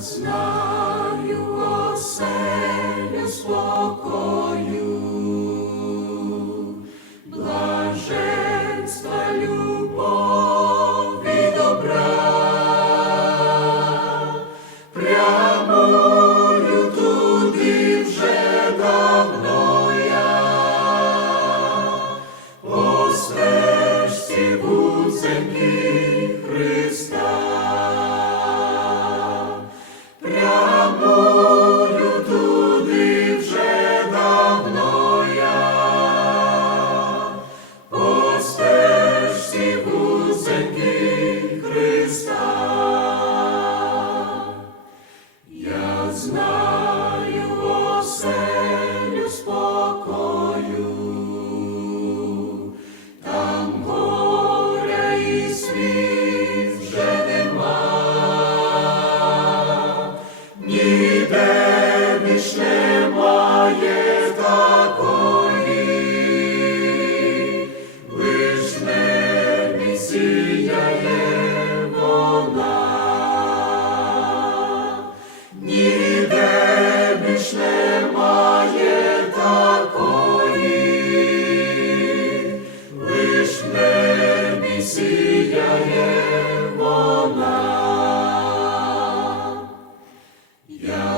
знаю оселю спокою, блаженства, любові, добра, прямую туди вже давно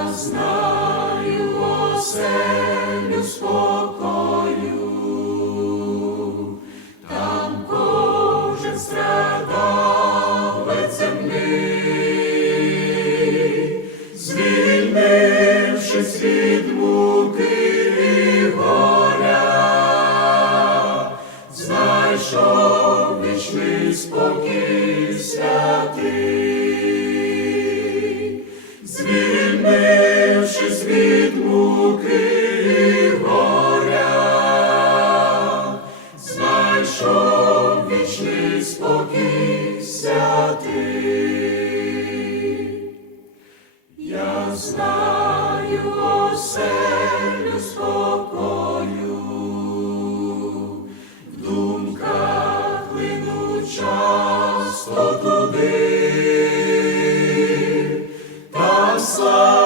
Знаю оселю спокою, там кожен страдалець земний, звільнившись від муки і горя, знайшов вічний спокій святий, Я знаю оселю в думках лину часто туди, там слава.